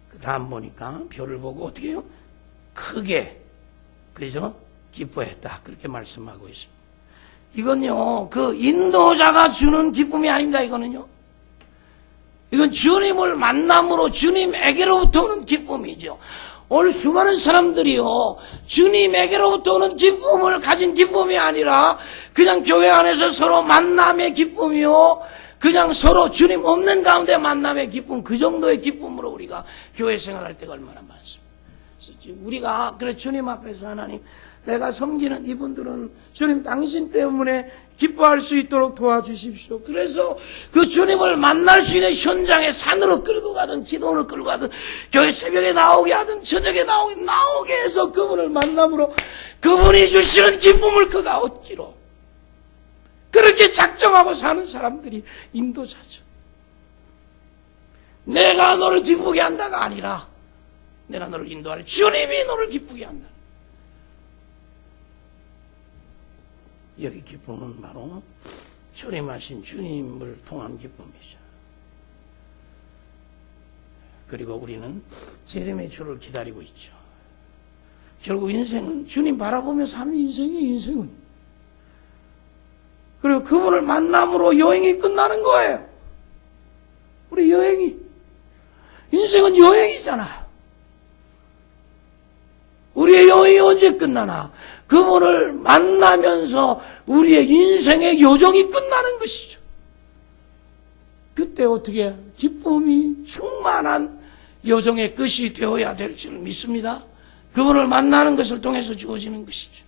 그 다음 보니까 별을 보고 어떻게 해요? 크게 그죠? 기뻐했다. 그렇게 말씀하고 있습니다. 이건요, 그 인도자가 주는 기쁨이 아닙니다. 이거는요. 이건 주님을 만남으로 주님에게로부터 오는 기쁨이죠. 오늘 수많은 사람들이요, 주님에게로부터 오는 기쁨을 가진 기쁨이 아니라 그냥 교회 안에서 서로 만남의 기쁨이요, 그냥 서로 주님 없는 가운데 만남의 기쁨, 그 정도의 기쁨으로 우리가 교회 생활할 때가 얼마나 많습니다. 우리가 그래 주님 앞에서 하나님, 내가 섬기는 이분들은 주님 당신 때문에 기뻐할 수 있도록 도와주십시오. 그래서 그 주님을 만날 수 있는 현장에 산으로 끌고 가든 기도를 끌고 가든 교회 새벽에 나오게 하든 저녁에 나오게 해서 그분을 만남으로 그분이 주시는 기쁨을 그가 얻기로 그렇게 작정하고 사는 사람들이 인도자죠. 내가 너를 기쁘게 한다가 아니라 내가 너를 인도하는 주님이 너를 기쁘게 한다. 여기 기쁨은 바로 출임하신 주님을 통한 기쁨이죠. 그리고 우리는 재림의 주를 기다리고 있죠. 결국 인생은 주님 바라보며 사는 인생이에요. 인생은. 그리고 그분을 만남으로 여행이 끝나는 거예요. 우리 여행이. 인생은 여행이잖아. 우리의 여행이 언제 끝나나? 그분을 만나면서 우리의 인생의 여정이 끝나는 것이죠. 그때 어떻게 기쁨이 충만한 여정의 끝이 되어야 될 줄 믿습니다. 그분을 만나는 것을 통해서 주어지는 것이죠.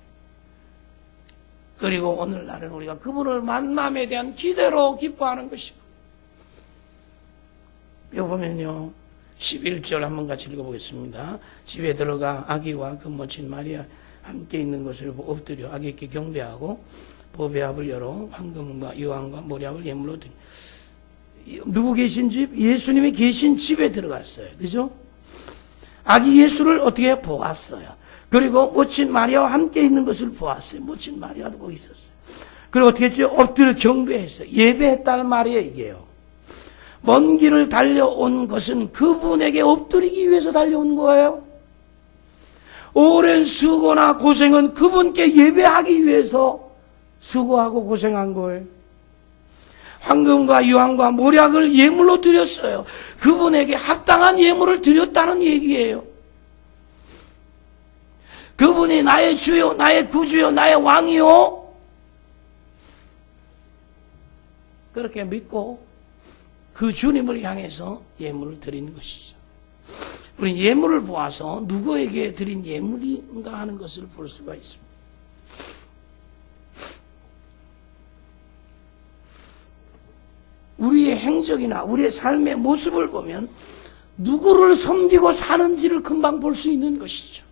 그리고 오늘날은 우리가 그분을 만남에 대한 기대로 기뻐하는 것이고, 여기 보면요 11절 한번 같이 읽어보겠습니다. 집에 들어가 아기와 그 모친 마리아 함께 있는 것을 보고 엎드려 아기께 경배하고 보배합을 열어 황금과 유황과 모략을 예물로 드리. 누구 계신 집? 예수님이 계신 집에 들어갔어요. 그죠? 아기 예수를 어떻게 보았어요. 그리고 모친 마리아와 함께 있는 것을 보았어요. 모친 마리아도 거기 있었어요. 그리고 어떻게 했죠? 엎드려 경배했어요. 예배했다는 말이에요, 이게요. 먼 길을 달려온 것은 그분에게 엎드리기 위해서 달려온 거예요. 오랜 수고나 고생은 그분께 예배하기 위해서 수고하고 고생한 거예요. 황금과 유황과 모략을 예물로 드렸어요. 그분에게 합당한 예물을 드렸다는 얘기예요. 그분이 나의 주요, 나의 구주요, 나의 왕이요. 그렇게 믿고 그 주님을 향해서 예물을 드리는 것이죠. 우리 예물을 보아서 누구에게 드린 예물인가 하는 것을 볼 수가 있습니다. 우리의 행적이나 우리의 삶의 모습을 보면 누구를 섬기고 사는지를 금방 볼 수 있는 것이죠.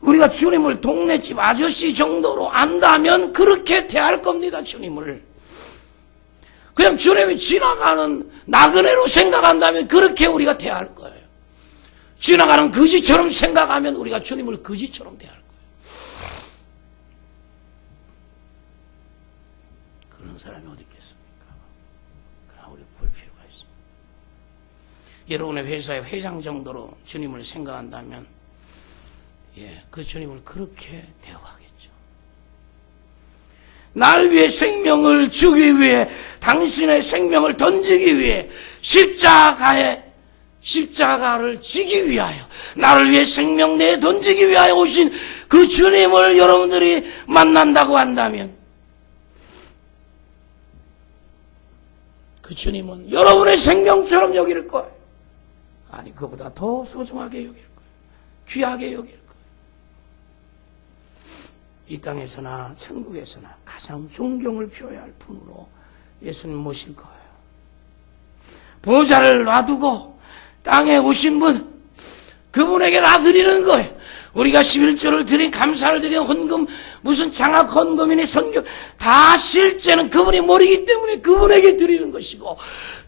우리가 주님을 동네집 아저씨 정도로 안다면 그렇게 대할 겁니다. 주님을. 그냥 주님이 지나가는 나그네로 생각한다면 그렇게 우리가 대할 거예요. 지나가는 거지처럼 생각하면 우리가 주님을 거지처럼 대할 거예요. 그런 사람이 어디 있겠습니까? 그러나 우리 볼 필요가 있습니다. 여러분의 회사의 회장 정도로 주님을 생각한다면 그 주님을 그렇게 대우하겠죠. 날 위해 생명을 주기 위해 당신의 생명을 던지기 위해 십자가를 지기 위하여 나를 위해 생명 내에 던지기 위하여 오신 그 주님을 여러분들이 만난다고 한다면 그 주님은 여러분의 생명처럼 여길 거예요. 아니 그보다 더 소중하게 여길 거예요. 귀하게 여길 거예요. 이 땅에서나 천국에서나 가장 존경을 표해야 할 분으로 예수님 모실 거예요. 보좌를 놔두고 땅에 오신 분, 그분에게 놔드리는 거예요. 우리가 11조를 드린 감사를 드린 헌금, 무슨 장학 헌금이니 선교, 다 실제는 그분이 머리이기 때문에 그분에게 드리는 것이고,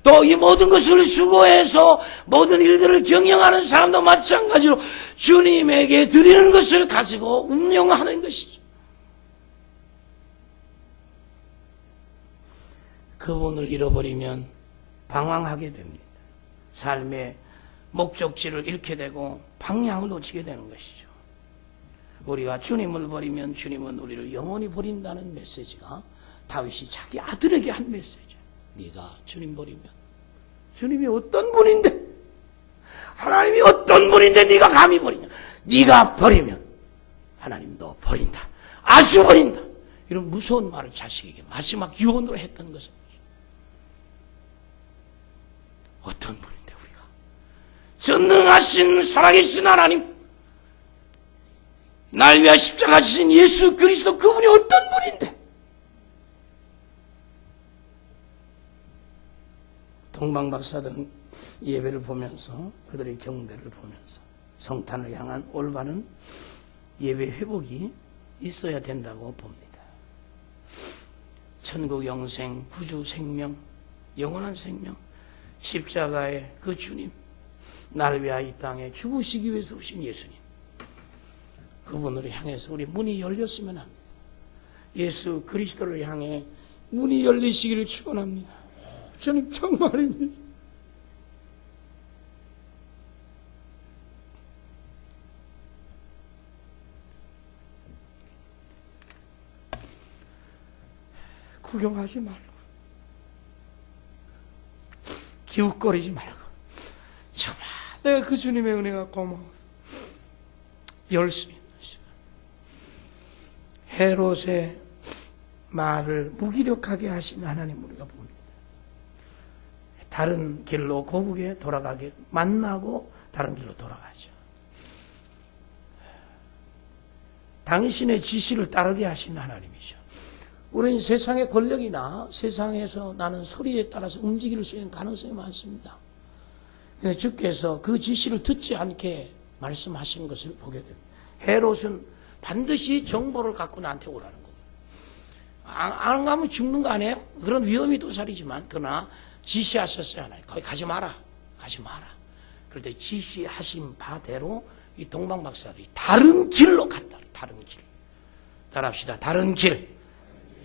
또 이 모든 것을 수고해서 모든 일들을 경영하는 사람도 마찬가지로 주님에게 드리는 것을 가지고 운영하는 것이죠. 그분을 잃어버리면 방황하게 됩니다. 삶의 목적지를 잃게 되고 방향을 놓치게 되는 것이죠. 우리가 주님을 버리면 주님은 우리를 영원히 버린다는 메시지가 다윗이 자기 아들에게 한 메시지예요. 네가 주님 버리면, 주님이 어떤 분인데, 하나님이 어떤 분인데 네가 감히 버리냐. 네가 버리면 하나님도 버린다. 아주 버린다. 이런 무서운 말을 자식에게 마지막 유언으로 했던 것은 어떤 분인데 우리가 전능하신 살아계신 하나님, 날 위하여 십자가 지신 예수 그리스도, 그분이 어떤 분인데. 동방 박사들은 예배를 보면서, 그들의 경배를 보면서 성탄을 향한 올바른 예배 회복이 있어야 된다고 봅니다. 천국 영생, 구주 생명, 영원한 생명, 십자가의 그 주님, 날 위하여 이 땅에 죽으시기 위해서 오신 예수님, 그분을 향해서 우리 문이 열렸으면 합니다. 예수 그리스도를 향해 문이 열리시기를 축원합니다. 저는 정말입니다. 구경하지 말고, 기웃거리지 말고, 정말 내가 그 주님의 은혜가 고마워서 열심히 있는 시간, 헤롯의 말을 무기력하게 하신 하나님 우리가 봅니다. 다른 길로 고국에 돌아가게 만나고 다른 길로 돌아가죠. 당신의 지시를 따르게 하신 하나님이죠. 우리는 세상의 권력이나 세상에서 나는 소리에 따라서 움직일 수 있는 가능성이 많습니다. 그런데 주께서 그 지시를 듣지 않게 말씀하신 것을 보게 됩니다. 헤롯은 반드시 정보를 갖고 나한테 오라는 거예요. 안 가면 죽는 거 아니에요? 그런 위험이 도살이지만, 그러나 지시하셨어요. 하나님, 거기 가지 마라, 가지 마라. 그럴 때 지시하신 바대로 이 동방박사들이 다른 길로 갔다. 다른 길. 따라합시다. 다른 길.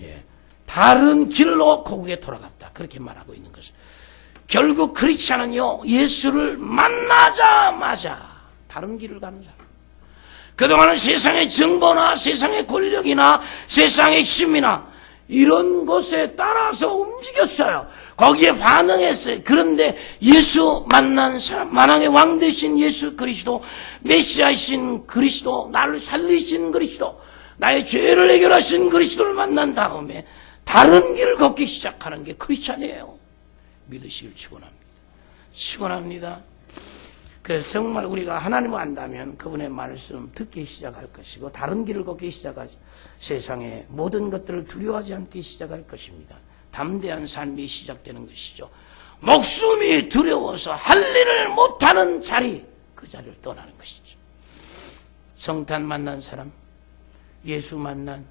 예. 다른 길로 고국에 돌아갔다. 그렇게 말하고 있는 것은, 결국 크리스찬은요, 예수를 만나자마자 다른 길을 가는 사람. 그동안은 세상의 정보나 세상의 권력이나 세상의 힘이나 이런 것에 따라서 움직였어요. 거기에 반응했어요. 그런데 예수 만난 사람, 만왕의 왕 되신 예수 그리스도, 메시아이신 그리스도, 나를 살리신 그리스도, 나의 죄를 해결하신 그리스도를 만난 다음에 다른 길을 걷기 시작하는 게 크리스찬이에요. 믿으시길 축원합니다. 축원합니다. 그래서 정말 우리가 하나님을 안다면 그분의 말씀 듣기 시작할 것이고, 다른 길을 걷기 시작하지, 세상의 모든 것들을 두려워하지 않기 시작할 것입니다. 담대한 삶이 시작되는 것이죠. 목숨이 두려워서 할 일을 못하는 자리, 그 자리를 떠나는 것이죠. 성탄 만난 사람, 예수 만난,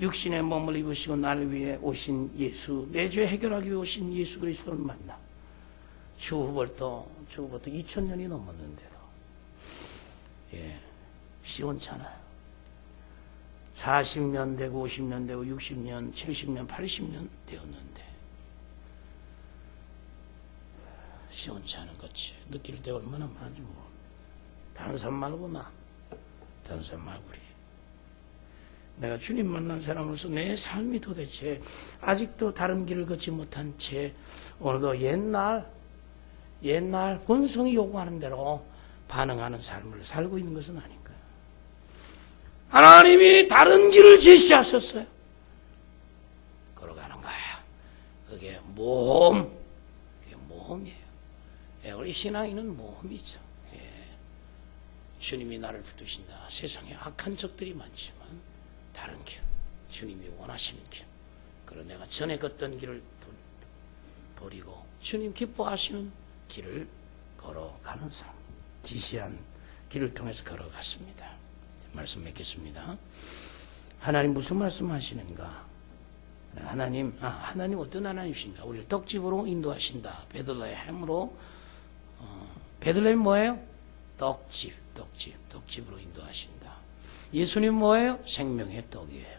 육신의 몸을 입으시고 나를 위해 오신 예수, 내 죄 해결하기 위해 오신 예수 그리스도를 만나. 주후부터 2000년이 넘었는데도 시원찮아요. 40년 되고 50년 되고 60년, 70년, 80년 되었는데 시원치 않은 것이 느낄 때 얼마나 많은지 모릅니다. 다른 사람 말고 다른 사람 말고 우리. 내가 주님 만난 사람으로서 내 삶이 도대체 아직도 다른 길을 걷지 못한 채 오늘도 옛날 본성이 요구하는 대로 반응하는 삶을 살고 있는 것은 아닌가. 하나님이 다른 길을 제시하셨어요. 걸어가는 거예요. 그게 모험이에요. 우리 신앙인은 모험이죠. 주님이 나를 붙드신다. 세상에 악한 적들이 많지만 다른 길, 주님이 원하시는 길, 그리고 내가 전에 걷던 길을 버리고 주님 기뻐하시는 길을 걸어가는 삶, 지시한 길을 통해서 걸어갔습니다. 말씀 맺겠습니다. 하나님 무슨 말씀 하시는가? 하나님 어떤 하나님이신가? 우리를 떡집으로 인도하신다. 베들레헴으로. 베들레헴 뭐예요? 떡집으로 인도하신다. 예수님 뭐예요? 생명의 떡이에요.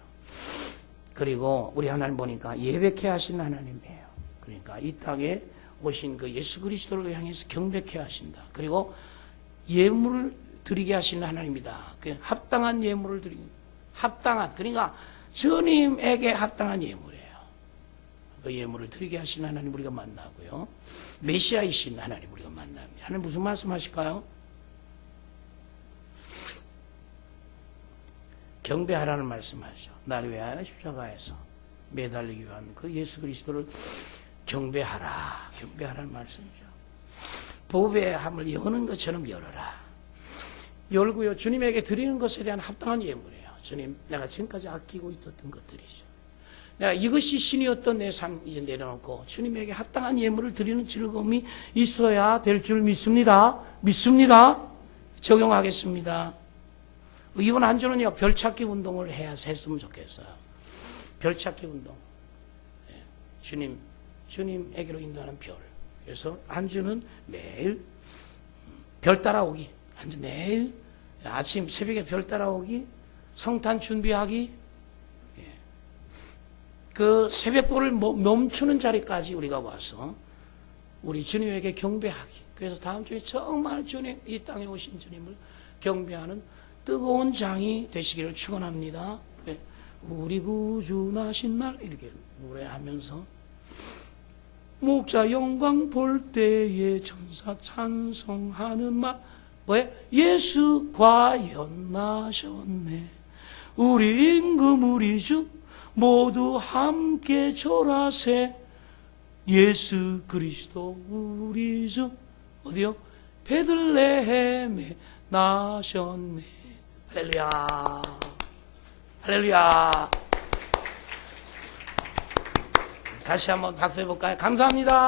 그리고 우리 하나님 보니까 예배케 하신 하나님이에요. 그러니까 이 땅에 오신 그 예수 그리스도를 향해서 경배케 하신다. 그리고 예물을 드리게 하시는 하나님이다. 그 합당한 예물을 드리는, 그러니까 주님에게 합당한 예물이에요. 그 예물을 드리게 하시는 하나님 우리가 만나고요. 메시아이신 하나님 우리가 만납니다. 하나님 무슨 말씀하실까요? 경배하라는 말씀하죠. 나를 위하여 십자가에서 매달리기 위한 그 예수 그리스도를 경배하라는 말씀이죠. 보배의 함을 여는 것처럼 열어라. 열고요. 주님에게 드리는 것에 대한 합당한 예물이에요. 주님, 내가 지금까지 아끼고 있었던 것들이죠. 내가 이것이 신이었던 내 삶 이제 내려놓고 주님에게 합당한 예물을 드리는 즐거움이 있어야 될 줄 믿습니다. 적용하겠습니다. 이번 한 주는요, 별찾기 운동을 했으면 좋겠어요. 별찾기 운동. 주님에게로 인도하는 별. 그래서 한 주는 매일 별 따라오기. 한 주 매일 아침 새벽에 별 따라오기. 성탄 준비하기. 그 새벽볼을 멈추는 자리까지 우리가 와서 우리 주님에게 경배하기. 그래서 다음 주에 정말 주님, 이 땅에 오신 주님을 경배하는 뜨거운 장이 되시기를 축원합니다. 우리 구주 나신 날 이렇게 노래하면서 목자 영광 볼 때에 천사 찬송하는 말. 왜? 예수 과연 나셨네. 우리 임금 우리 주 모두 함께 절하세. 예수 그리스도 우리 주 어디요? 베들레헴에 나셨네. 할렐루야. 다시 한번 박수 해볼까요? 감사합니다.